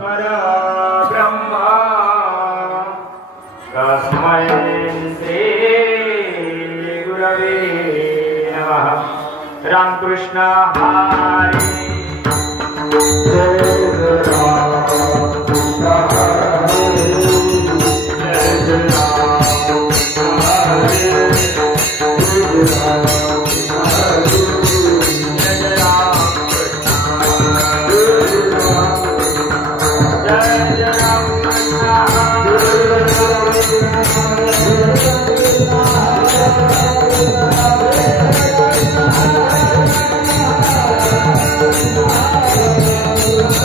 परब्रह्मा तस्मै श्री गुरवे नमः। रामकृष्ण हरी। Thank you.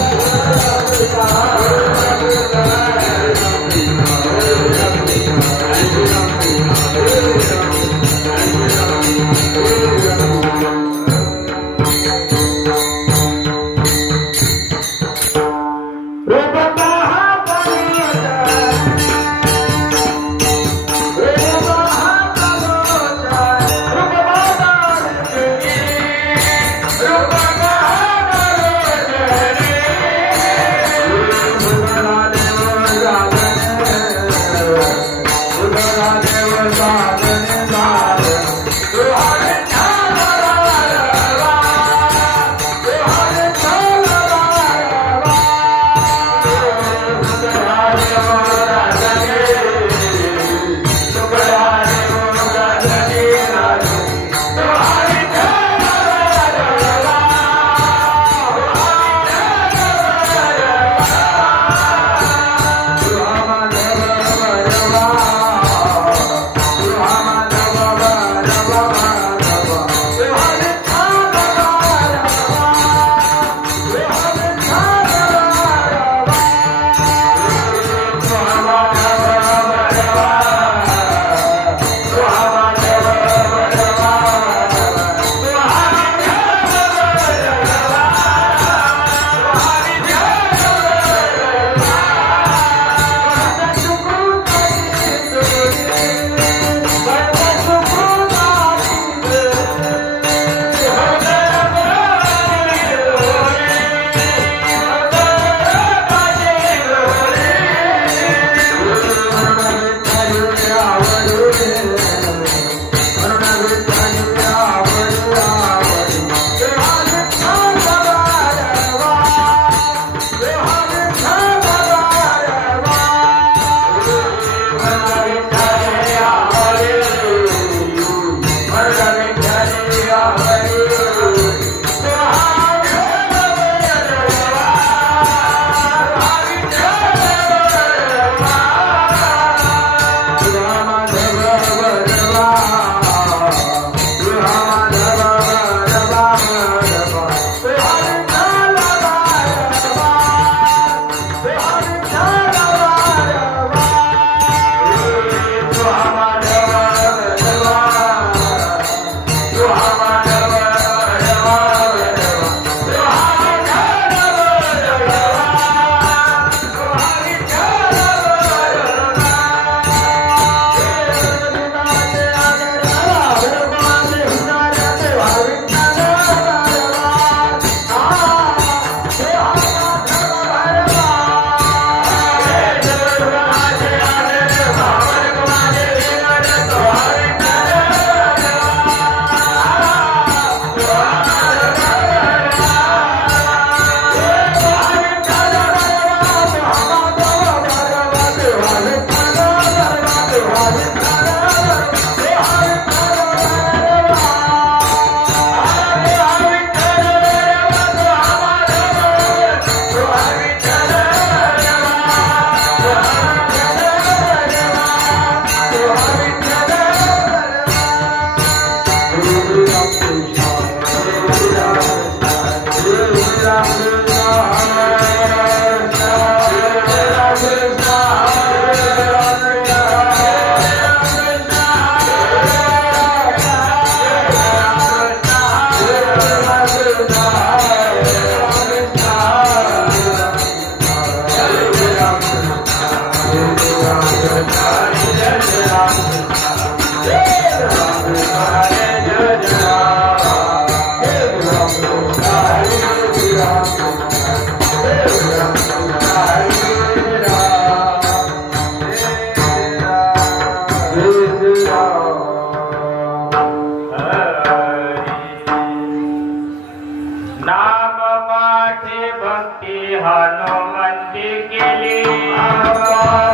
भक्ती हनुमंती केली नामपाठी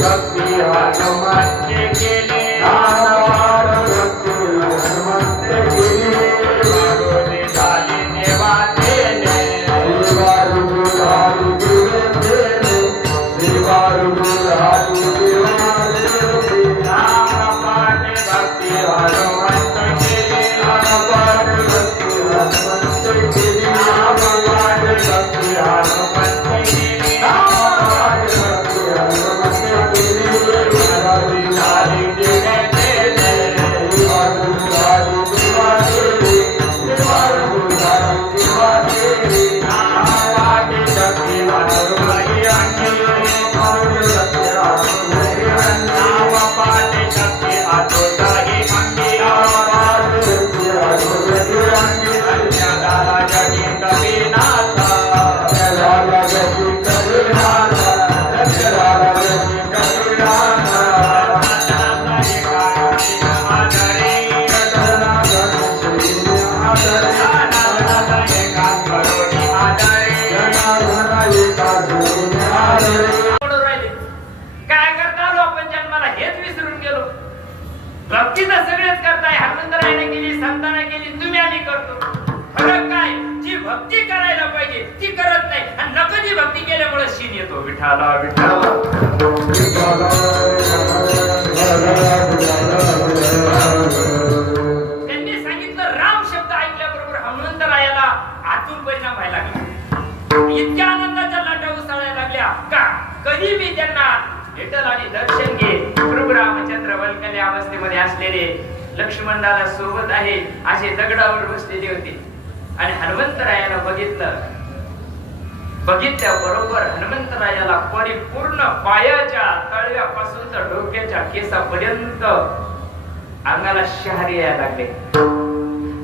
भक्ती हनुमंती केली मारुती झाली देवाचे नामपाठी भक्ती हनुमंत केली नामपाठी भक्ती हनुमंत केली मारुती झाली देवाचे नामपाठी भक्ती हनुमंती नामपाठी शक्ती आतोताही अंगी अन्यदाला जगी कवीनाथ काय करता आलो आपण जन्माला हेच विसरून गेलो. भक्ती तर सगळेच करताय, हनुमंतरायाने केली, संतांना केली, तुम्ही आणि करतो. फरक काय? जी भक्ती करायला पाहिजे ती करत नाही आणि नको जी भक्ती केल्यामुळे शीन येतो. विठाला विठाला त्यांनी सांगितलं राम शब्द ऐकल्याबरोबर हनुमंतरायाला आतून परिणाम व्हायला लागला. इतक्या आनंदाच्या लाटा उसळायला लागल्या का कधी मी त्यांना विठ्ठल आणि दर्शन घे. प्रभू रामचंद्र वल्कले अवस्थेमध्ये असलेले लक्ष्मण दादा सोबत आहे असे दगडावर बसलेले होते आणि हनुमंतरायाला बघितल्याबरोबर हनुमंतरायाला परिपूर्ण पायाच्या तळव्यापासून तर डोक्याच्या केसापर्यंत अंगाला शहारे यायला लागले.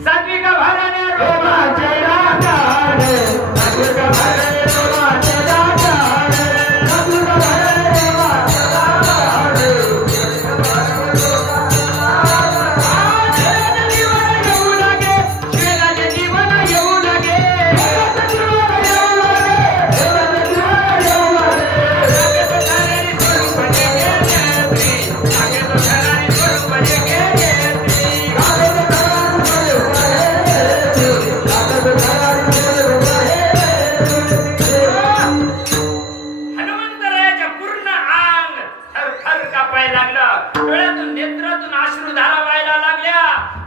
सात्विक भाराने रोमाचे रागाडे, सात्विक भाराने रोमाचे रागाडे, सात्विक भाराने रोमाचे रागाडे, शिवेगाचे जीवन येऊ लागे, शिवेगाचे जीवन येऊ लागे, शिवेगाचे जीवन येऊ लागे, शिवेगाचे घराने स्वरूपाचे गेले, हनुमंतरायाच्या पूर्ण अंग थरथर कापायला लागलं. डोळ्यातून नेत्रातून अश्रुधारा व्हायला लागल्या.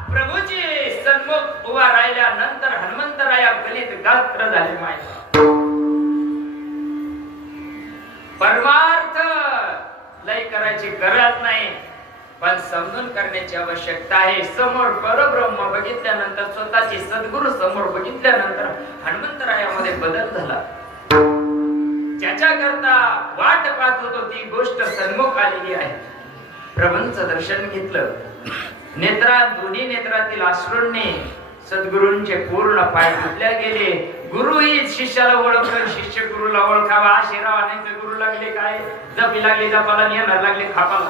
प्रभूची सन्मुख उभा राहिल्यानंतर हनुमंतराया गलित गात्र झाले. माहिती परमार्थ लय करायची गरज नाही पण समजून करण्याची आवश्यकता आहे. समोर परब्रह्म बघितल्यानंतर स्वतःची सद्गुरु समोर बघितल्यानंतर हनुमंतरायामध्ये बदल झाला. ज्याच्या करता वाट पाहत होतो ती गोष्ट सन्मुख आलेली आहे. प्रभूंचं दर्शन घेतलं. दोन्ही नेत्रातील अश्रूंनी सद्गुरूंचे पूर्ण पाय धुतल्या गेले. गुरु ही शिष्याला ओळखलं, शिष्य गुरुला ओळखावा अशी राव. नाही गुरु लागले काय जपी लागली जपाला, नेणार लागले खापाला.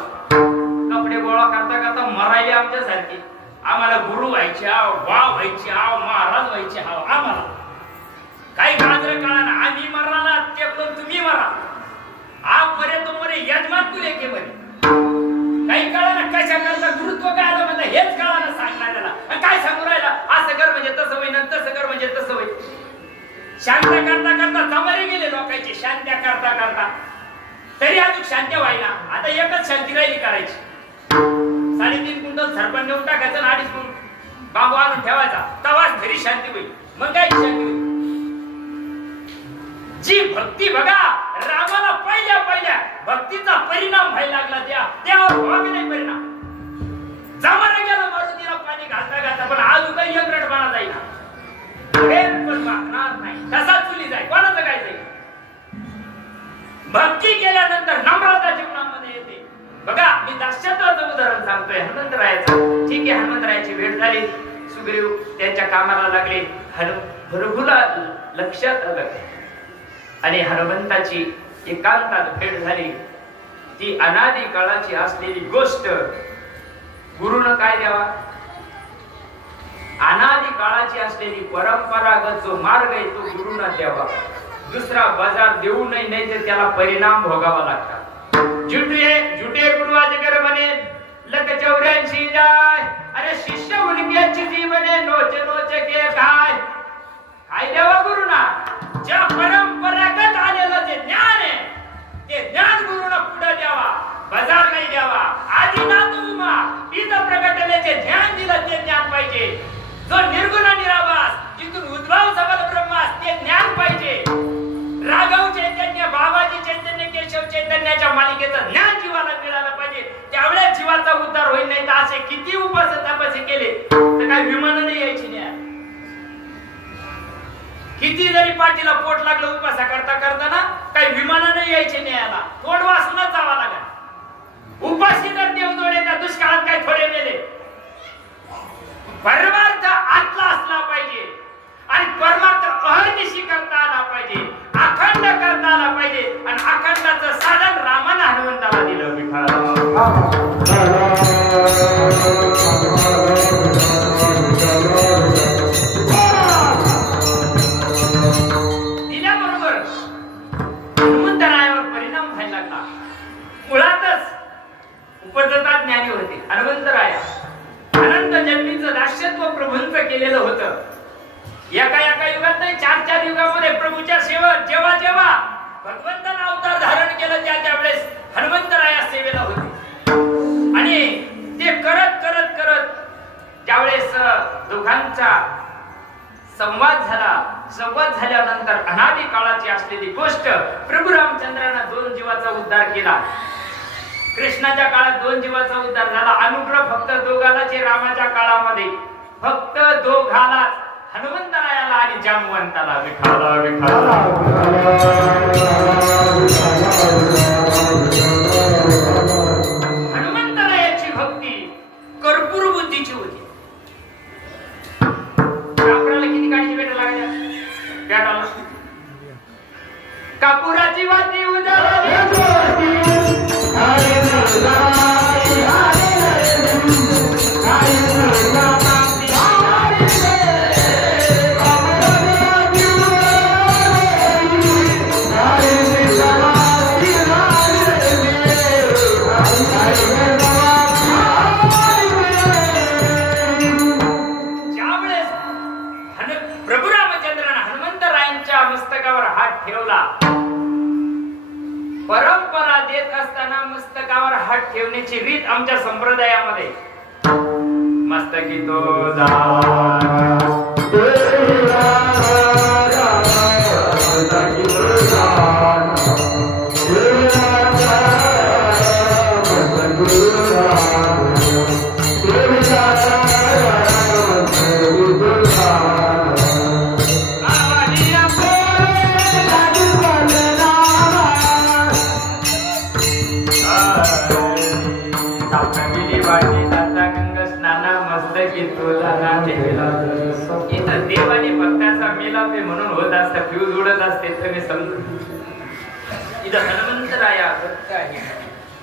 कपडे गोळा करता करता मरायले आमच्यासारखी. आम्हाला गुरु व्हायचे आव, वा व्हायचे आव, महाराज व्हायचे आव. आम्हाला काही गाजर कळा ना. आम्ही मराला ते पण तुम्ही मरा. आप मरे तो मरे यजमान तुले के मरे. काही कळा ना कशा करता गुरुत्व काय आलं म्हणजे हेच कळा ना सांगणाऱ्याला. काय सांगू राहिला असं कर म्हणजे तसं होईल, तसं कर म्हणजे तसं होईल. शांत करता करता जमारे गेले लोकांचे. शांत्या करता करता तरी अजून शांती व्हायला. आता एकच शांती राहिली करायची. 3.5 क्विंटल सरपण नेऊन टाकायचं आणि 2.5 बांबू आणून ठेवायचा. तवाच घरी शांती होईल. मग काय शांती होईल? जी भक्ती बघा रामाला पहिल्या भक्तीचा परिणाम व्हायला लागला. त्यावर व्हावा नाही परिणाम. जमाना गेला मारुतीला पाणी घालता घालता पण आज काही यंत्रटपणा जाईल ना. पण मागणार नाही. कसा चुली जाईल कोणाचं काय जाईल. भक्ती केल्यानंतर नम्रता जीवनामध्ये येते. बघा मी दास्यत्वाचं उदाहरण सांगतोय हनुमंतरायाचं. ठीक आहे हनुमंतरायाची भेट झाली. सुग्रीव त्यांच्या कामाला लागले. भृगुला लक्षात आलं आणि हनुमंताची एकांतात भेट झाली. ती अनादी काळाची असलेली गोष्ट. गुरुनं काय द्यावा? अनादी काळाची असलेली परंपरागत जो मार्ग आहे तो गुरुना द्यावा, दुसरा बाजार देऊ नये, नाही तर त्याला परिणाम भोगावा लागतात. झुटे गुरु अजगर म्हणे लक 84 जाय, अरे शिष्य उनक्याची जी म्हणे नोच नोच के काय द्यावा गुरुना? ज्या परंपरागत आलेलं जे ज्ञान आहे ते ज्ञान गुरुना पुढे द्यावा, बाजार नाही द्यावा. आधी ना तुमा इथं प्रगटलेचे ज्ञान दिलं ते ज्ञान पाहिजे. जो निर्गुण निराभास जिथून उद्भव सबल ब्रह्मास ते ज्ञान पाहिजे. राघव चैतन्य, बाबाजी चैतन्य, केशव चैतन्याच्या मालिकेचं ज्ञान जीवाला मिळालं पाहिजे. त्यावेळेस जीवाचा उद्धार होईल. नाही तर असे किती उपास तपासे केले तर काही विमानाने यायची नाही. किती जरी पाठीला पोट लागलं उपासा करता करताना काही विमानाने यायचे नाही. याला तोंड वासूनच जावा लागला. उपाशी जर देव जोडे त्या दुष्काळात काही थोडे नेले. परमार्थ आतला असला पाहिजे आणि परमार्थ अहर्निशी करता आला पाहिजे, अखंड करता आला पाहिजे. आणि अखंडाचं साधन रामानं हनुमंताला दिलं. दिल्याबरोबर हनुमंतरायावर परिणाम व्हायला लागला. मुळातच उपजता ज्ञानी होते हनुमंतराया. अनंत जन्मीचं दास्यत्व प्रभूंचं केलेलं होतं. एका युगात नाही, 4 युगामध्ये प्रभूच्या सेवेत जेव्हा जेव्हा भगवंतानं अवतार धारण केलं त्यावेळेस हनुमंतराया सेवेला होते. आणि ते करत करत करत ज्यावेळेस दोघांचा संवाद झाल्यानंतर अनादी काळाची असलेली गोष्ट प्रभू रामचंद्रानं 2 जीवाचा उद्धार केला. कृष्णाच्या काळात 2 जीवाचा उद्धार झाला. अनुग्रह फक्त दोघालाच. रामाच्या काळामध्ये फक्त दोघालाच, हनुमंतरायाला आणि जामवंताला. विठाला विठाला हनुमंतरायाची भक्ती कर्पूर बुद्धीची होती. आपल्याला किती काळजी भेटायला लागल्या भेटायला. कापुराची वाती उजाळली प्रभू रामचंद्राने हनुमंतरायांच्या मस्तकावर हात ठेवला. परंपरा देत असताना मस्तकावर हात ठेवण्याची रीत आमच्या संप्रदायामध्ये मस्तकी तो इथं देव आणि भक्ताचा मेलाप म्हणून होत असता, फ्यूज उडत असते. तुम्ही समजून इथं हनुमंतराया भक्त आहे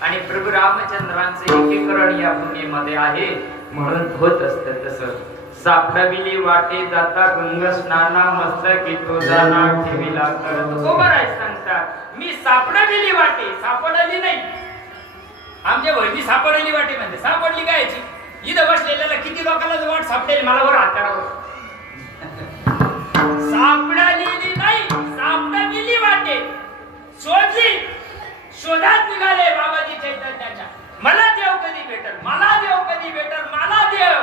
आणि प्रभू रामचंद्रांचे एकीकरण या भूमीमध्ये आहे म्हणून होत असतं. तसं सापडविली वाटे जाता गंग स्नाना मस्तकी तो जाना ठेविला करत. कोबराय सांगतात मी सापडविली वाटे, सापडली नाही. आमच्या वहिनी सापडली वाटे म्हणजे सापडली काय याची? इथं बसलेल्याला किती लोकांना वाट सापडेल मला वर हात करावं. सापडलेली नाही, सापडलेली वाटे. शोधली, शोधात निघाले बाबाजी चैतन्याच्या. मला देव कधी भेटल, मला देव कधी भेटल, मला देव.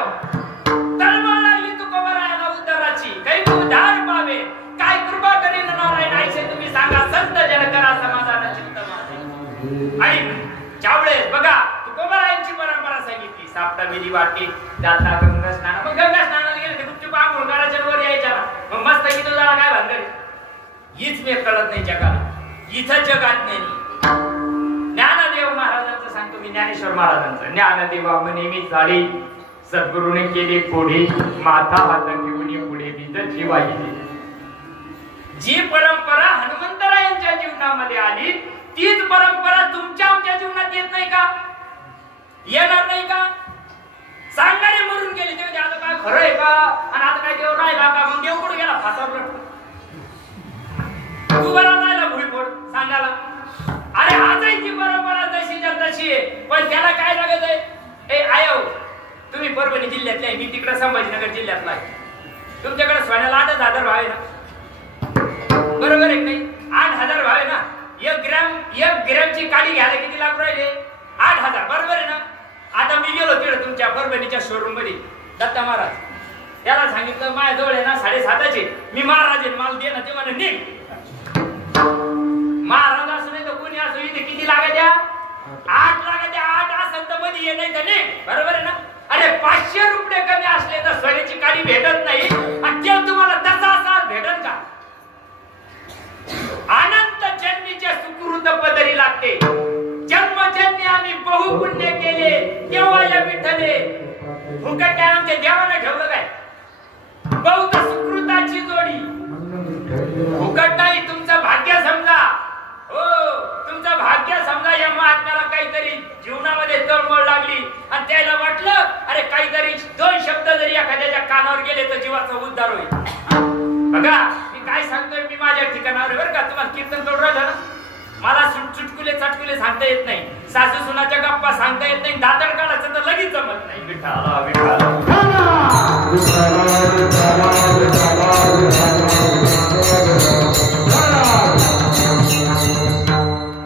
तळमळ लागली तुकोबरायाला उद्धाराची. काही उद्धार पावे, काय कृपा करील नारायण ऐसे तुम्ही सांगा. संत जन करा समाधान चित्त माझे. आणि ज्यावेळेस बघा तुकोबरायांची परंपरा सांगितली. सापडलेली वाटे जाता गंगा स्नान. मग गंगा स्नानाला गेले ते गुपचूप आंघोळ करायच्या वर यायच्या ना. मग मस्त की तो जरा काय भानगड हीच मी कळत नाही जगाला. इथं जगात ज्ञानी ज्ञानदेव महाराजांचं सांगतो मी, ज्ञानेश्वर महाराजांचं. ज्ञानदेवा नेहमी झाली सद्गुरूने केले कोढे, माथा हात घेऊन पुढे भिंत जीवाई. जी परंपरा हनुमंतरायांच्या जीवनामध्ये आली तीच परंपरा तुमच्या आमच्या जीवनात येत नाही का? येणार नाही का? सांगणारे मरून गेले ते आता काय खरं आहे का आणि आता काय देव राहिला का मग देव कुठे गेला फासावर तू बरा राहिला भुईफोड सांगायला अरे आजही ती परंपरा जशीच्या तशी आहे पण त्याला काय लागत आहे ए आयो तुम्ही परभणी जिल्ह्यातले आहे मी तिकडे संभाजीनगर जिल्ह्यातला आहे तुमच्याकडे सोन्याला 8,000 भाव आहे ना बरोबर आहे नाही 8,000 भाव आहे ना 1 ग्रॅमची काडी घ्यायला किती लागू राहिले 8,000 बरोबर आहे ना आता मी गेलो तिकडे तुमच्या परभणीच्या शोरूम मध्ये दत्ता महाराज त्याला सांगितलं माझ्या जवळ आहे ना 7.5चे मी महाराज आहे मला दे ना ते म्हणे निघ महाराज असं नाही तर कोणी असं इथे किती लागायच्या 8 लागायच्या 8 असेल तर मध्ये ये नाही तर निघ बरोबर आहे ना अरे 500 रुपये कमी असले तर सोन्याची काडी भेटत नाही आणि ते तुम्हाला तसा असा भेटल का अनंत जन्मीच्या सुकृत पदरी लागते जन्मजन्मी आम्ही बहुपुण्य केले तेव्हा या विठ्ठले फुकट काय आमच्या देवाने ठेवलं काय बहुत सुकृताची जोडी फुकट नाही तुमचं भाग्य समजा हो तुमचं भाग्य समजा या महात्म्याला काहीतरी जीवनामध्ये तळमळ लागली आणि त्याला वाटलं अरे काहीतरी 2 शब्द जरी एखाद्याच्या कानावर गेले तर जीवाचा उद्धार होईल बघा मी काय सांगतोय मी माझ्या ठिकाणावर बरं का तुम्हाला कीर्तन करून राहिलं ना मला चुटकुले चटकुले सांगता येत नाही सासू सुनाच्या गप्पा सांगता येत नाही दातड काढायचं तर लगेच जमत नाही विठ्ठला विठ्ठला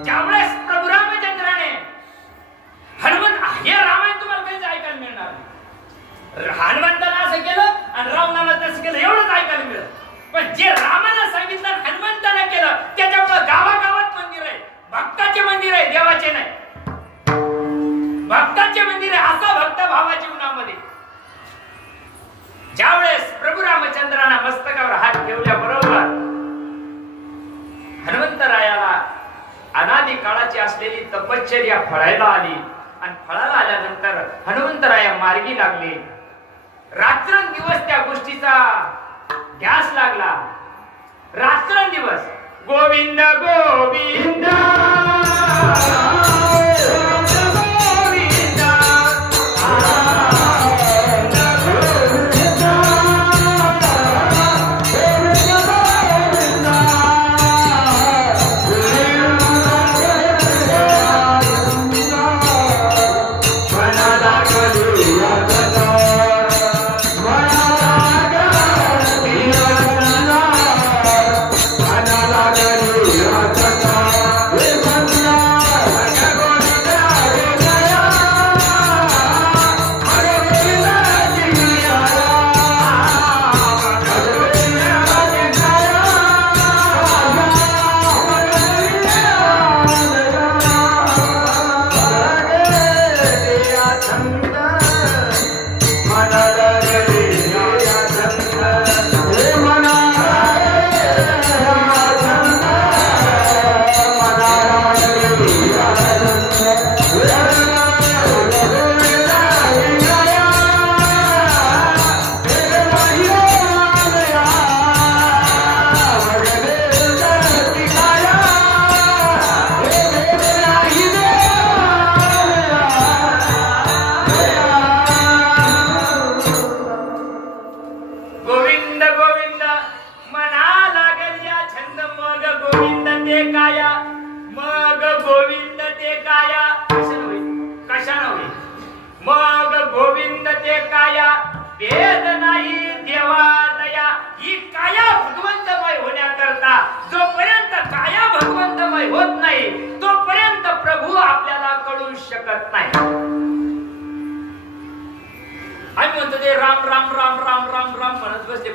ज्यावेळेस प्रभू रामचंद्राने हनुमंत हे रामायण तुम्हाला काहीच ऐकायला मिळणार नाही हनुमंतानं असं केलं आणि रावणानं तसं केलं एवढंच ऐकायला मिळत पण जे रामानं सांगितलं हनुमंतानं केलं त्याच्यामुळे गावागावात मंदिर आहे भक्ताचे मंदिर आहे देवाचे नाही भक्ताचे मंदिर आहे असा भक्त भावाच्या उन्हामध्ये ज्यावेळेस प्रभू रामचंद्राने मस्तकावर हात ठेवल्याबरोबर हनुमंतरायाला अनादी काळाची असलेली तपश्चर्या फळायला आली आणि फळाला आल्यानंतर हनुमंतराया मार्गी लागले रात्रंदिवस त्या गोष्टीचा ध्यास लागला रात्रंदिवस गोविंद गोविंद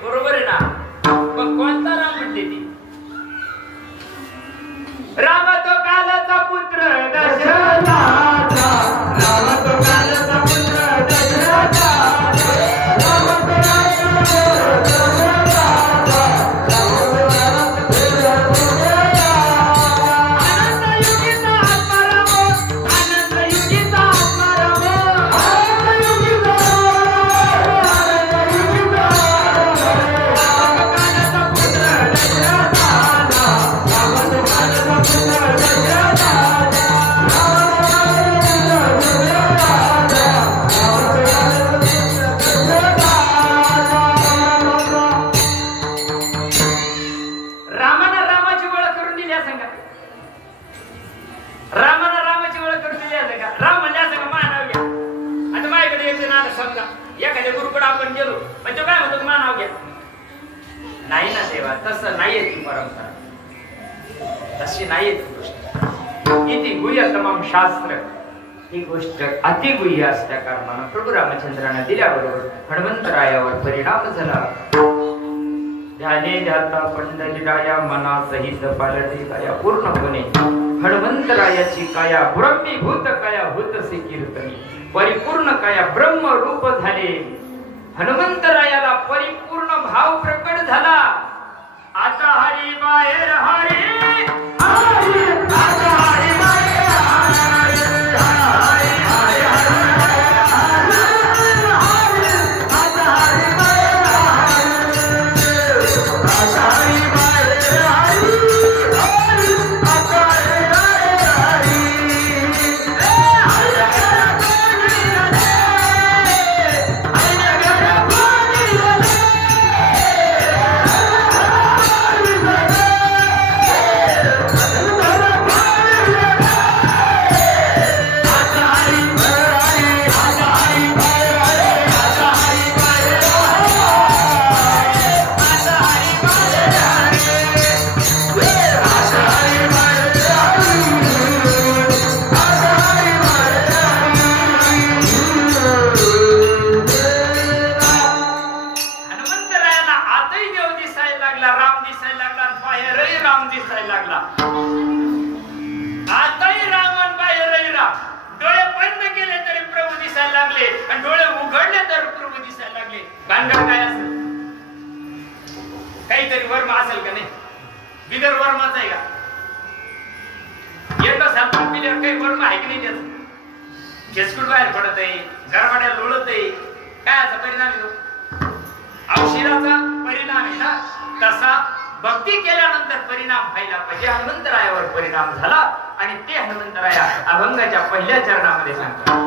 बरोबर आहे ना पण कोणता राम म्हणते ती राम तो कालचा पुत्र दशरथाचा राम तो कालचा पुत्र दशरथाचा राम तो नाही ना देवा, तसं नाहीये ती परंपरा, तशी नाहीये ती गोष्ट. किती गुह्य तमाम शास्त्र, ही गोष्ट अतिगुह्य असल्या कारणानं प्रभू रामचंद्रांना दिल्याबरोबर हनुमंतरायावर परिणाम झाला. ध्याने ध्याता पंढरीराया मना सहित पालटी काया, पूर्णपणे हनुमंतरायाची काया ब्रह्मीभूत काया होतसे कीर्तनी, परिपूर्ण काया ब्रह्म रूप झाले. हनुमंतरायाला परिपूर्ण भाव प्रकट झाला. आता हरी बाहेर हरी हरी, आता हरी बाहेर हरी हरी हरी भक्ती केल्यानंतर परिणाम व्हायला पाहिजे. हनुमंतरायावर परिणाम झाला आणि ते हनुमंतराया अभंगाच्या पहिल्या चरणामध्ये सांगतात.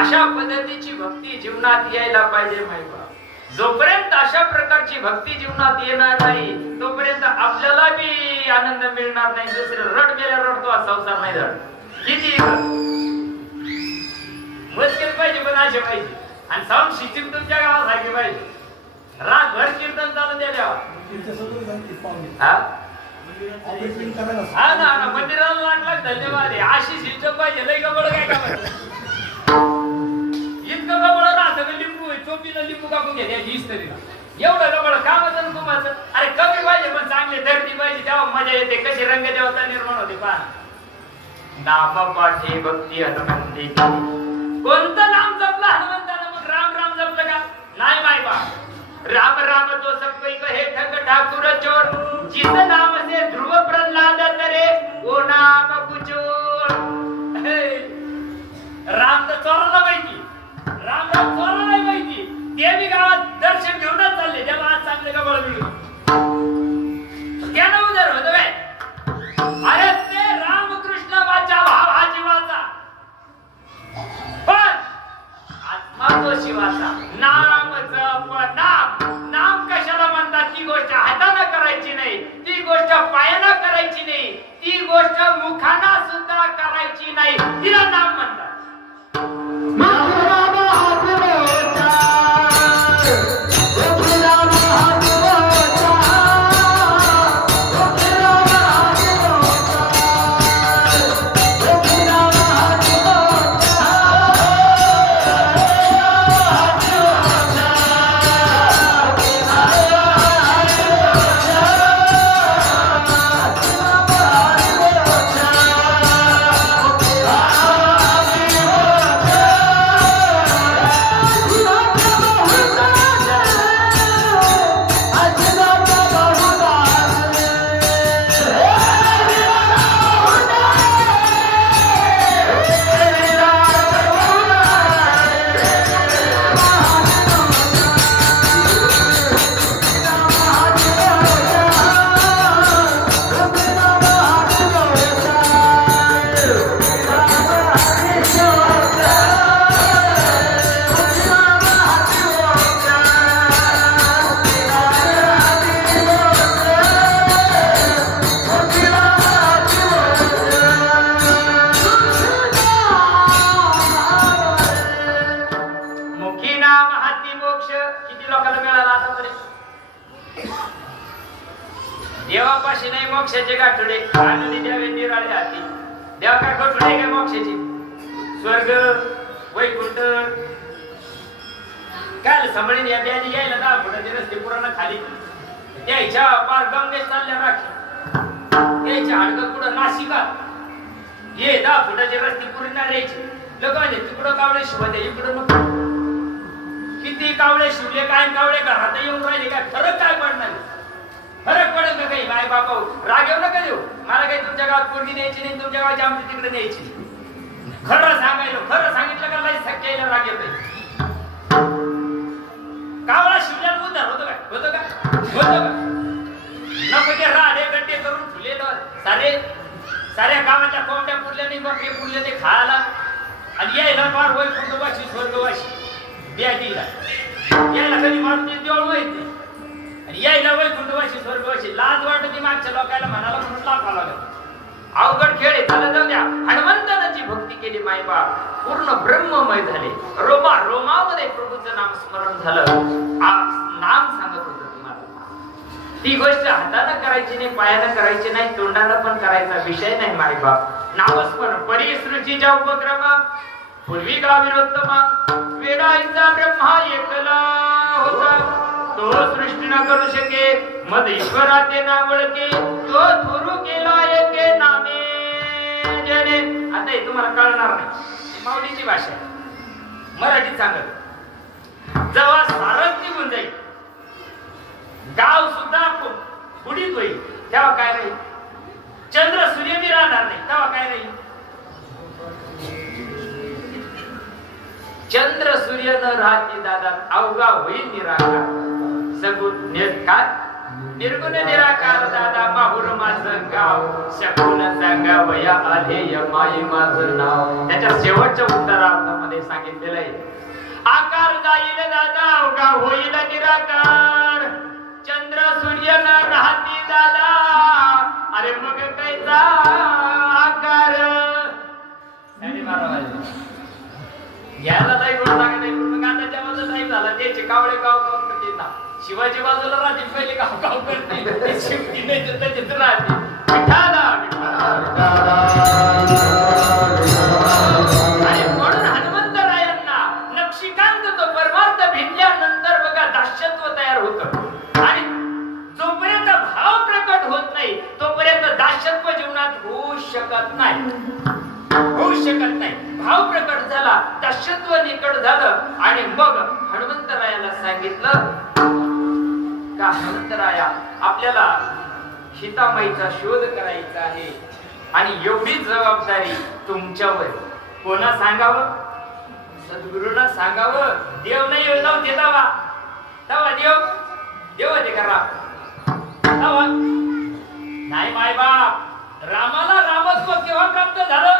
अशा पद्धतीची भक्ती जीवनात यायला पाहिजे. माहिती जोपर्यंत अशा प्रकारची भक्ती जीवनात येणार नाही तोपर्यंत आपल्याला बी आनंद मिळणार नाही. दुसरे रड गेल्या रडतो संसार नाही रड. किती मुश्किल पाहिजे पण असे पाहिजे आणि साऊंड सिस्टीम तुमच्या गावासारखी पाहिजे. रातभर कीर्तन चालू द्यावा. हा ना मंदिराला लाख धन्यवाद. अशी सिस्टम पाहिजे. लई गबळ काय का इतकं गबळ राहतं. लिंबू चोपीला लिंबू कापून घ्या हीच तरी एवढं गबळ कामाचं कुमाचं. अरे कमी पाहिजे पण चांगली धरती पाहिजे, तेव्हा मजा येते. कशी रंग देवता निर्माण होते पहा. नाम पाठी भक्ती हनुमंती. कोणतं नाम जपलं हनुमंतानं? मग राम राम जपलं का? नाही माय बा. राम राम तो सब कोई कहे ठग ठाकुर चोर, जिस नाम से ध्रुव प्रहलाद तरे वो नाम कुचोर. राम तर चोराला माहिती, राम राम चोराला नाही माहिती. देवी गावात दर्शन घेऊनच चालले, जेव्हा आज चांगले गबळ मिळू त्यानं उदर होत काय. अरे ते रामकृष्ण वाचा भाव हा जीवाचा, पण आत्मा तो शिवाचा. नाम जप. नाम कशाला म्हणतात? ती गोष्ट हाताने करायची नाही, ती गोष्ट पायाने करायची नाही, ती गोष्ट मुखाना सुद्धा करायची नाही, तिला नाम म्हणतात. देवापाशी नाही मोक्षाचे गाठोडे, आनंदी द्यावे निराळे हाती. देवा काय गाठोडे काय मोक्षाचे? स्वर्ग वैकुंठ काय सांभाळीन. या ब्याजी यायला 10 फुटाचे रस्ते पुराणा खाली द्यायच्या, पार गंगेश चालल्या राखी द्यायच्या. हाडकं कुठं नाशिका ये 10 फुटाचे रस्ते पुरीना द्यायचे. लोक म्हणजे तिकडं कावळे शिवाय इकडं नको. किती कावळे शिवले काय, कावळे घरात येऊन राहिले काय, फरक काय पडणार? फरक पडेल का काही? माय बापा राग येऊ नका देऊ. मला काही तुमच्या गावात पोरगी न्यायची नाही, तुमच्या गावाची आमची तिकडे न्यायची. खरं सांगायला, खरं सांगितलं का लई सख्याला राग येतोय. कावळा शिवल्यात उद्धार होतो काय? होतं का? होतं का? नको ते राडे गड्डे करून ठेवलेलं साऱ्या गावाच्या कोंबड्या पुरल्या नाही, बकरे पुरले ते खायला. आणि यायला फार वैकुंठवाशी स्वर्गवाशी द्यायला यायला कधी माणूस देवळ माहिती. यायला वैकुंठवाशी स्वर्गवाशी लाज वाटते मागच्या लोकांना म्हणाला म्हणून लाफा लागत. अवघड खेळ आहे. चला जाऊ द्या. हनुमंतानं जी भक्ती केली मायबाप पूर्ण ब्रह्ममय झाले. रोमा रोमामध्ये प्रभूचं नाम स्मरण झालं. नाम सांगत होतं तुम्हाला. ती गोष्ट हाताने करायची नाही, पायाने करायची नाही, तोंडाने पण करायचा विषय नाही मायबाप. नामस्मरण परिसृष्टीच्या उपक्रमा पूर्वी गाविरोत्तमा वेदांचा ब्रह्मा एकला होता. तो सृष्टी न करू शके मद ईश्वराचे नाम ओळखे. तो थोरू केला एके नामे जने. आता हे तुम्हाला कळणार नाही, माऊलीची भाषा मराठीत सांगत. जेव्हा सारच निघून जाईल, गाव सुद्धा बुडीत होईल, तेव्हा काय राहील? चंद्र सूर्य बी राहणार नाही, तेव्हा काय राहील? चंद्र सूर्य न राहते दादा, अवघा होईल निराकार. सगुण काय निर्गुण निराकार दादा, माहुर माझं गाव. शकून सांगा वया आधेय माई माझं नाव. त्याच्या शेवटच्या उत्तरार्धामध्ये सांगितलेलं आहे, आकार जाईल दादा, अवघा होईल निराकार. चंद्र सूर्य न राहते दादा, अरे मग कैसा आकार. घ्यायला नाही रोड लागत नाही. मग आता जेव्हा नाही झाला त्याचे कावळे गाव गाव करते ना. शिवाजी बाजूला राहते, पहिले गाव गाव करते, शिवटी नाही तर त्याच्यात राहते. विठाला आणि म्हणून हनुमंतरायांना नक्षीकांत तो परमार्थ भिडल्यानंतर बघा दास्यत्व तयार होतं. शकत नाही, होऊ शकत नाही. भाव प्रकट झाला, तशत्व निकट झालं आणि मग हनुमंतरायाला सांगितलं का हनुमंतराया आपल्याला सीतामाईचा शोध करायचा आहे आणि एवढी जबाबदारी तुमच्यावर. कोणा सांगावं? सद्गुरूंना सांगावं. देव नाही येऊ देतावा तवा देव ते करा तवा नाही. माय बाप रामाला रामत्व केव्हा प्राप्त झालं?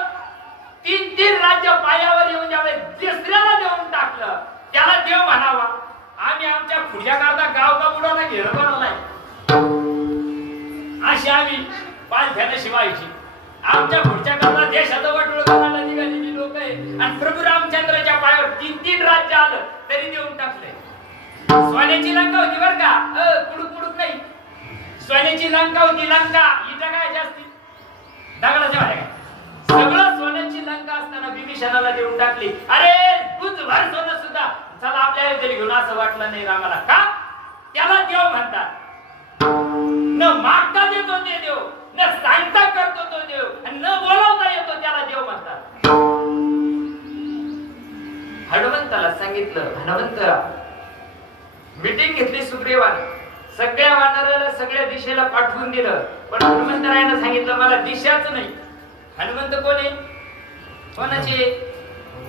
3 राज्य पायावर येऊन ज्यावेळेस तिसऱ्याला देऊन टाकलं त्याला देव म्हणावा. आम्ही आमच्या पुढच्या करता गाव का बुडाला घेर बनवलाय अशी आम्ही पालख्याने शिवायची. आमच्या पुढच्या करता देशाचं वाटोळ करायला निघालेली लोक आहे आणि प्रभू रामचंद्राच्या पायावर 3 राज्य आलं तरी देऊन टाकलंय. सोन्याची लंका होती बर का, कुडूक नाही. सोन्याची लंका होती. लंका इथं काय जास्ती दगडाच्या बाहेर सगळं सोन्याची लंका असताना बिभीषणाला देऊन टाकली. अरे गुजभर सोनं सुद्धा चला आपल्याला तरी घेऊन असं वाटलं नाही रामाला. का? त्याला देव म्हणतात. न मागता देतो ते देव, न सांगता करतो तो देव आणि न बोलावता येतो त्याला देव म्हणतात. हनुमंताला सांगितलं, हनुमंतरा मीटिंग घेतली सुग्रीवाने, सगळ्या वानराला सगळ्या दिशेला पाठवून दिलं. पण हनुमंतरायानं सांगितलं मला दिशाच नाही. हनुमंत कोण आहे? कोणाचे?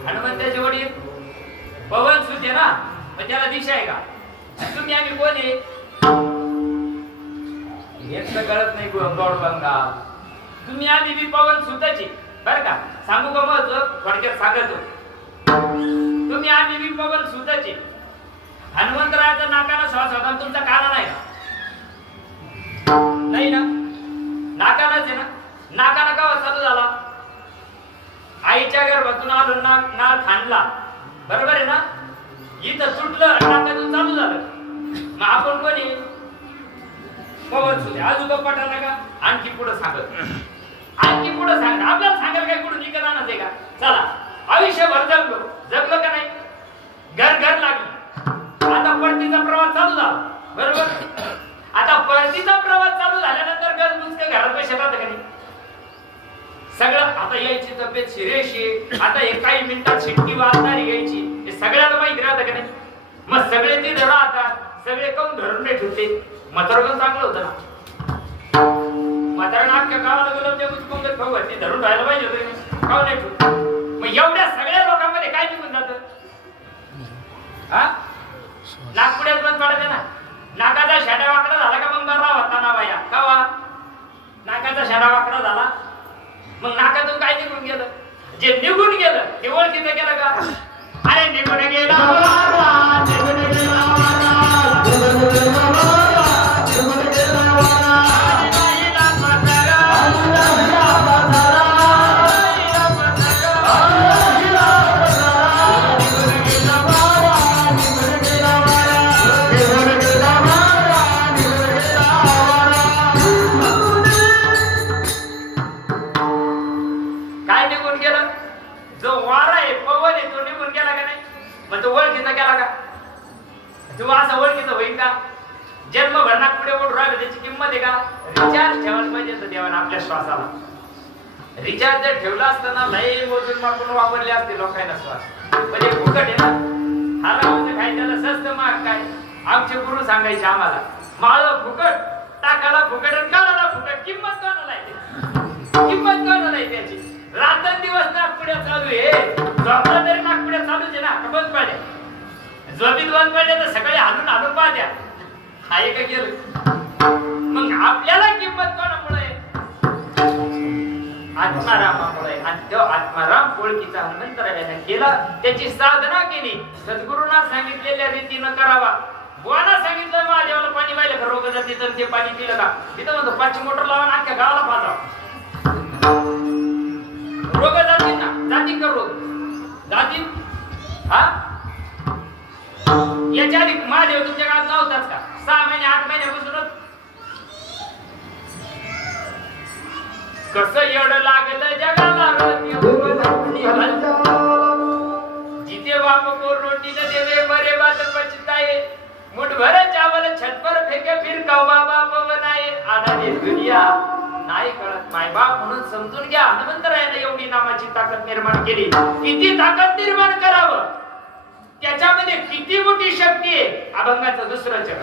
हनुमंताचे वडील पवन सुत आहे ना, मग त्याला दिशा आहे का? तुम्ही आम्ही कोण आहे हेच कळत नाही. गौड बंगा तुम्ही आम्ही बी पवन सुताची बरं का. सांगू का मग थोडक्यात सांगतो. तुम्ही आम्ही बी पवन सुताची. हनुमंतरायाचा नाकाला श्वास होता तुमचा काना नाही का? नाही ना, नाकालाच आहे ना. नाकाला का चालू झाला? आईच्या गर्भातून आलो नाळ खांडला बरोबर आहे ना. इथं सुटलं नाकातून चालू झालं. मग आपण कोणी पवन सुते आजोबा पटाला का? आणखी पुढे सांगत, आणखी पुढे सांगत. आपल्याला सांगायला काय कुठं निघत आहे का? चला आयुष्यभर जगलो का नाही? घर लागली. आता परतीचा प्रवास चालू झाला बरोबर. आता परतीचा प्रवास चालू झाल्यानंतर घर नुसतं घरात पैसे राहतं का नाही? सगळं आता यायची तब्येत शिरेशी, आता काही मिनिटात शिट्टी वाजणारी यायची, हे सगळ्याला माहिती राहतं का नाही? मग सगळे ते राहतात, सगळे काऊन धरून नाही ठेवते. म्हातारं पण चांगलं होतं ना. म्हाताऱ्यानं अख्ख्या गावाला गेलो ते उचकून खाऊ ते धरून राहायला पाहिजे होतं. खाऊ नाही ठेवत. मग एवढ्या सगळ्या लोकांमध्ये काय निघून जातं? हा नागपुड्यात बंद पडते ना. नाकाचा शेडा वाकडा झाला का मग बरा होता ना बाया कावा. नाकाचा शेडा वाकडा झाला मग नाकातून काय निघून गेलं? जे निघून गेलं ते ओळखीचं गेलं का? अरे निघून गेला जन्मभर नागपुडे ओढून राहिलं त्याची किंमत आहे का? रिचार्ज ठेवायला पाहिजे होतं देवाने आपल्या श्वासाला. रिचार्ज जर ठेवला असताना लई मोजून मापून वापरले असते लोकांना श्वास. म्हणजे फुकट आहे ना. हालावचं काय त्याला स्वस्त महाग काय? आमचे गुरु सांगायचे आम्हाला माळ फुकट, टाकाला फुकट आणि काढाला फुकट. किंमत कोणाला आहे? किंमत कोणाला आहे त्याची? रात्रंदिवस नागपुड्या चालू आहे. झोपला तरी नागपुड्या चालूच आहे ना. बंद पडले झोपीत बंद पडले तर सकाळी हालून पाहत्या हाय का गेलं. मग आपल्याला किंमत कोणामुळे? आत्मारामामुळे. आणि तो आत्माराम ओळखीचा हनुमंतरायाने केला. त्याची साधना केली. सद्गुरूंना सांगितलेल्या रीतीनं करावा. बुवाना सांगितलं महादेवाला पाणी वाहिलं का रोग जाते तर ते पाणी पिलं का? तिथं म्हणतो 5 मोटर लावा ना अख्ख्या गावाला पाजावा. रोग जातील ना. जाती का रोग? जातील. हा याच्या आधी महादेव तुमच्या गावात नव्हताच का? 6 महिने 8 महिन्यापासूनच कसं एवढं लागलं जगाला. जिथे बाप को रोटी न देवे बरे बात पछताए. मुठ भर चावल छत पर फेंके फिर कौवा बाप बनाए. आधा दे दुनिया नाही कळत. मायबाप म्हणून समजून घ्या. हनुमंतरायाने एवढी नामाची ताकद निर्माण केली. किती ताकद निर्माण करावं, त्याच्यामध्ये किती मोठी शक्ती आहे. अभंगाचं दुसरं चरण.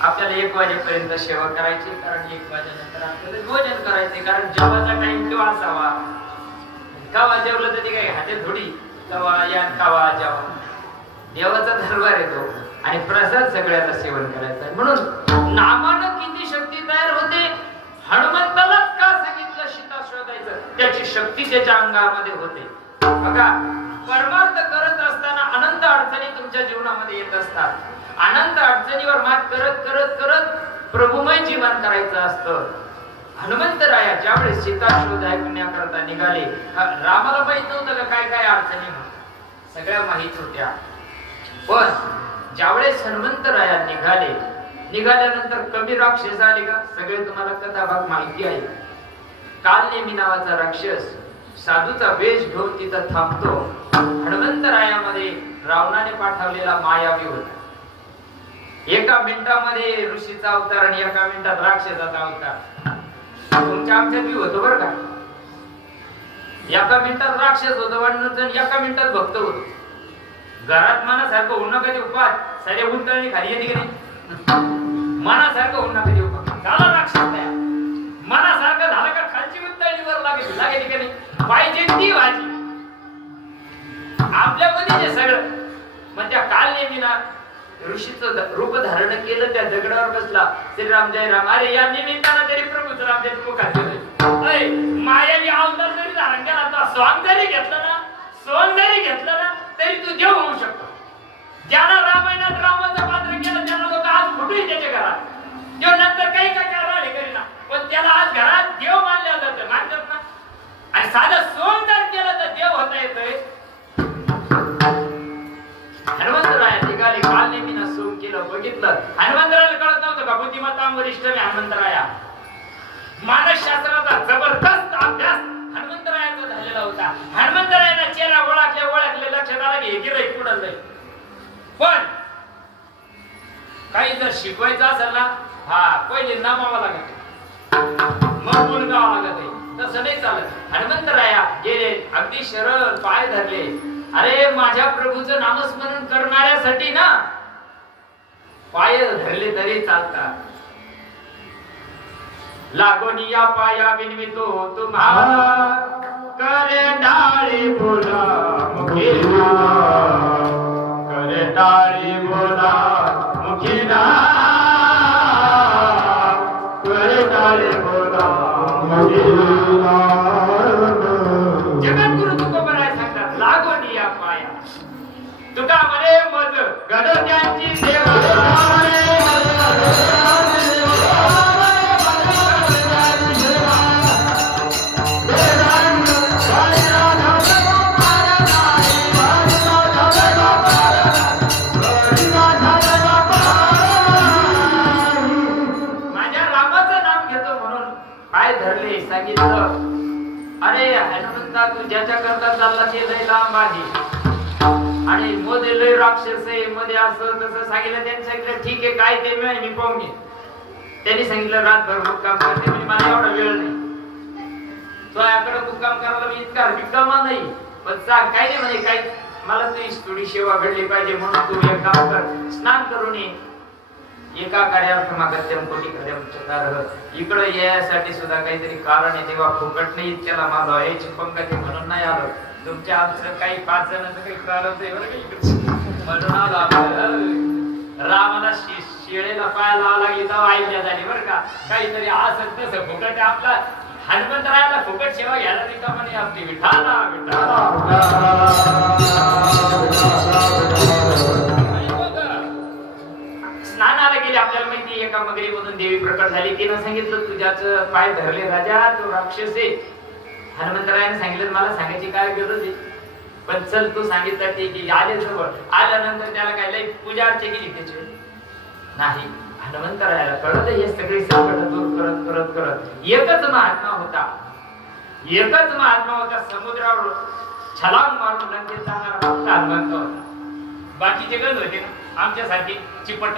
आपल्याला 1 वाजेपर्यंत सेवा करायची, कारण 1 वाजेनंतर आपल्याला भोजन करायचे. कारण जेवायचा टाइम किंवा असावा. कवा जेवलं तर ती काही हाते थोडी कवा या कवा जेवा. देवाचा दरबार येतो आणि प्रसाद सगळ्याला सेवन करायचा. म्हणून नामानं किती शक्ती तयार होते. हनुमंतालाच का सांगितलं सीता शोधायचं, त्याची शक्ती त्याच्या अंगामध्ये होते. बघा, परमार्थ करत असताना अनंत अडचणी तुमच्या जीवनामध्ये येत असतात. अनंत अडचणीवर मात करत करत करत प्रभुमय जीवन करायचं असतं. हनुमंतराया ज्यावेळेस सीता शोध ऐकण्याकरता निघाले, रामाला माहित नव्हतं का काय काय अडचणी सगळ्या माहित होत्या. पण ज्यावेळेस हनुमंतराया निघाल्यानंतर कमी राक्षस आले का? सगळे तुम्हाला कथा भाग माहिती आहे. कालनेमी नावाचा राक्षस साधूचा वेश घेऊन तिथं थांबतो. हनुमंतरायामध्ये रावणाने पाठवलेला मायावी होता. एका मिनिटामध्ये ऋषीचा अवतार आणि एका मिनिटात राक्षसाचा अवतार. तुमच्या आमच्यात बी होतो बरं का. एका मिनिटात राक्षस होतो आणि एका मिनिटात भक्त होतो. घरात मनासारखं होणं कधी उपास सारे उंटळणी खाली येते की नाही. मनासारखं होणं कधी उपास झाला राक्षस तयार. मनासारखं झालं का खालची उंटळणी वर लागेल की नाही. पाहिजे ती भाजी आपल्यामध्ये जे सगळं. मग त्या कालनेमीला ऋषीचं रूप धारण केलं. त्या दगडावर बसला. श्रीराम जय राम. अरे या निमित्तानं तरी प्रभूच राम जय मुखात गेले. मायावी अवतार जरी धारण केला तर स्वांग जरी घेतलं ना तरी तू देव होऊ शकतो. ज्याला रामायणात रामाचं पात्र केलं त्याला लोक आज फुटूही त्याच्या घरात. देव नंतर काही राडे करीना, पण त्याला आज घरात देव मानल्या जातं. मानतात ना. आणि साधं सोंग जर केलं तर देव होता येतोय. हनुमंतराया निघाले. कालनेमीनं सोंग केलं, बघितलं. हनुमंतरायाला कळत नव्हतं का बुद्धिमत्ता वरिष्ठ मी हनुमंतराया. मानसशास्त्राचा जबरदस्त अभ्यास हनुमंतरायाचा झालेला होता. हनुमंतरायाला चेहरा ओळखले लक्षात आलं की हे गिऱ्हाईक कुठं जाईल. पण काही जर शिकवायचं असेल ना, पहिले नामावा लागत, मग गुण गावा लागत. तसं नाही चालत. हनुमंतराया गेले, अगदी सरळ पाय धरले. अरे माझ्या प्रभूचं नामस्मरण करणाऱ्यासाठी ना पाय धरले तरी चालतात. लागोनी या पाया बिनवितो तुम्हाला करे डाळी बोला मुखीना, करे डाळी बोला मुखीना, करे डाळी बोला मुखीना. जगद्गुरु तुकोबराय सांगतात लागोनी या पाया. तुका म्हणे मज गडद्यांची सेवा Bye. पाठवले, सांगितलं अरे हनुमंता तू ज्याच्या करता चालला ते लय लांब आहे आणि मध्ये लय राक्षस आहे, मध्ये असं तसं सांगितलं. त्यांनी सांगितलं ठीक आहे काय ते मी पाहून घे. त्यांनी सांगितलं रातभर मुक्काम करते, म्हणजे मला एवढा वेळ नाही, तुझ्याकडे मुक्काम करायला मी इतका रिकामा नाही, पण सांग काय नाही म्हणे काय मला तुझी थोडी सेवा घडली पाहिजे म्हणून तू एक काम कर, स्नान करून ये. एका कार्यार्थ मागत्यम कोटी कार्याम चंदार. इकडे यासाठी सुद्धा काहीतरी कारण आहे, तेव्हा फुकट नाही त्याला माझा यायची पंकज म्हणून नाही आलो. तुमच्या आमचं काही 5 जणांचं काही कारण आहे बरं का इकडे म्हणून आलो. आपलं रामाला शेळेला पाय लावा लागली तर आईल्या झाली बरं का. काहीतरी असं तसं फुकट आपला हनुमंतरायाला फुकट सेवा घ्यायला रिकामा नाही आपली. विठाला स्नानाला गेले. आपल्याला माहिती एका मगरीमधून देवी प्रकट झाली. तिनं सांगितलं तुझ्याच पाय धरले राजा, तो राक्षस आहे. हनुमंतरायाने सांगितलं मला सांगायची काय गरज आहे, पण चल तू सांगितलं ते की आले जवळ. आल्यानंतर त्याला काय लई पूजा अर्चा केली त्याची नाही. हनुमंतरायाला कळलं हे सगळे संकट दूर करत करत करत एकच महात्मा होता, एकच महात्मा होता. समुद्रावर छलांग मारून लंकेत जाणारा फक्त हनुमंत होता. बाकीचे गज होते ना आमच्यासारखे चिपट,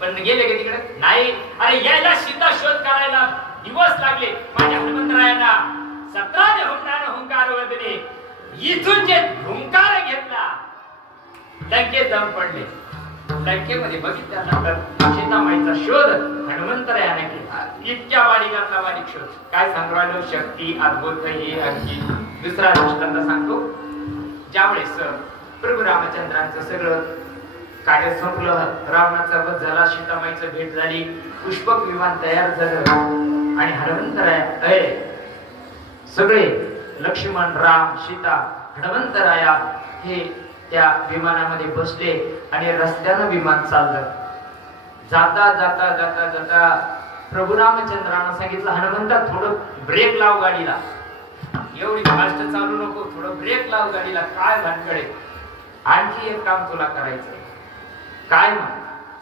पण गेले का तिकडे नाही. अरे यायला सीता शोध करायला दिवस लागले. माझ्या हनुमंतरायांना 17 हुंकार वगैरे इथून जे हुंकार घेतला लंकेत जाऊन पडले. लंकेमध्ये बघितल्यानंतर सीतामाईचा शोध हनुमंतरायाने केला. इतक्या बारीकातला बारीक शोध. काय सांगू राहिलो, शक्ती अद्भुत ही आणखी दुसरा दृष्टांत सांगतो. ज्यावेळेस प्रभू रामचंद्रांचं सगळं कार्य संपलं, रावणाचा वध झाला, सीतामाईचं भेट झाली, पुष्पक विमान तयार झालं आणि हनुमंतराय सगळे लक्ष्मण राम सीता हनुमंतराया हे त्या विमानामध्ये बसले आणि रस्त्यानं विमान चाललं. जाता जाता जाता जाता प्रभू रामचंद्रानं सांगितलं हनुमंता थोडं ब्रेक लाव गाडीला, एवढी फास्ट चालू नको, थोडं ब्रेक लाव गाडीला. काय भानगडे, आणखी एक काम तुला करायचं. काय म्हण,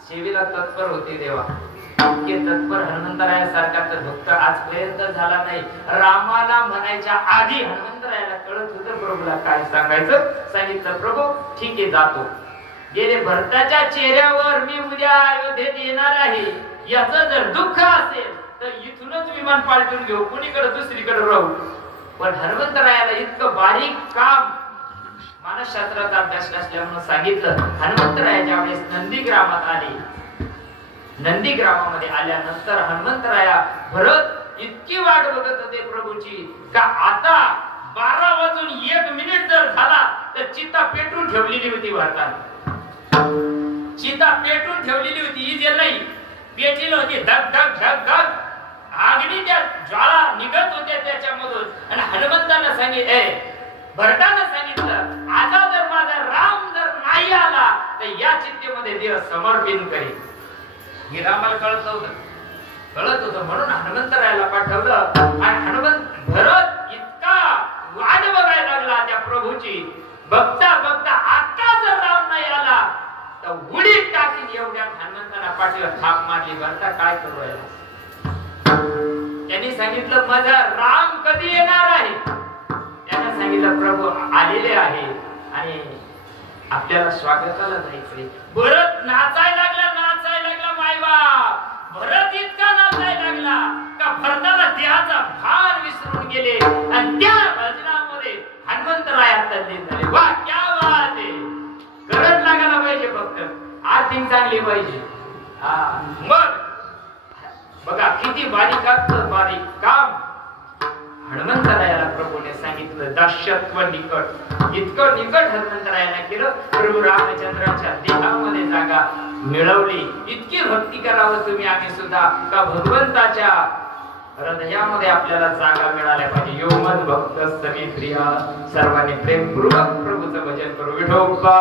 सेवेला तत्पर होते देवा. इतके तत्पर हनुमंतरायासारखा तर भक्त आजपर्यंत झाला नाही. रामाला म्हणायच्या आधी हनुमंतरायाला कळत होतं प्रभूला काय सांगायचं. सांगितलं प्रभू ठीक आहे जातो. गेले भरताच्या चेहऱ्यावर मी उद्या अयोध्येत येणार आहे याचं जर दुःख असेल तर इथूनच विमान पालटून घेऊ, कुणीकडे दुसरीकडे राहू. पण हनुमंतरायाला इतकं बारीक काम मानसशास्त्राचा अभ्यास असल्यामुळे सांगितलं. हनुमंतराया ज्यावेळेस नंदीग्रामात आले, नंदीग्रामामध्ये आल्यानंतर हनुमंतराया भरत इतकी वाट बघत होते प्रभूची का आता 12 वाजून 1 मिनिट जर झाला तर चिता पेटून ठेवलेली होती. भरताने चिता पेटून ठेवलेली होती, ही जे नाही पेटलेली होती. धग धग धग धग आगनी त्या ज्वाळा निघत होत्या त्याच्यामधून. आणि हनुमंतानं सांगितलं, भरतानं सांगितलं आता जर माझा राम जर नाही आला तर या चित्तेमध्ये देव समर्पण करेल. हे रामाला कळत होतं म्हणून हनुमंतरायाला पाठवलं. आणि हनुमंत भरत इतका वाट बघायला लागला त्या प्रभूची. बघता बघता आता जर राम नाही आला तर उडी टाकीन एवढ्या हनुमंताला पाठीवर थाप मारली. भरता काय करू राहिला. त्यांनी सांगितलं माझा राम कधी येणार आहे. त्यांना सांगितलं प्रभू आलेले आहे आणि आपल्याला स्वागताला जायचंय. भरत नाचायला लागला मायबाप. भरत इतका नाचायला लागला का भरताला देहाचा भार विसरून गेले आणि त्या भजनामध्ये हनुमंतराया तल्लीन झाले. वा क्या बात आहे. गरज लागायला पाहिजे, फक्त आर्थिंग चांगली पाहिजे. मग बघा किती बारीकातलं बारीक काम हनुमंतरायाला प्रभूने सांगितलं. दास्यत्व निकट, इतकं निकट हनुमंतरायाला केलं. प्रभू रामचंद्राच्या देहामध्ये जागा मिळवली. इतकी भक्ती करावं तुम्ही आम्ही सुद्धा का भगवंताच्या हृदयामध्ये आपल्याला जागा मिळाल्या पाहिजे. यो मद भक्त समी प्रिया. सर्वांनी प्रेमपूर्वक प्रभूचं भजन करू. विठोबा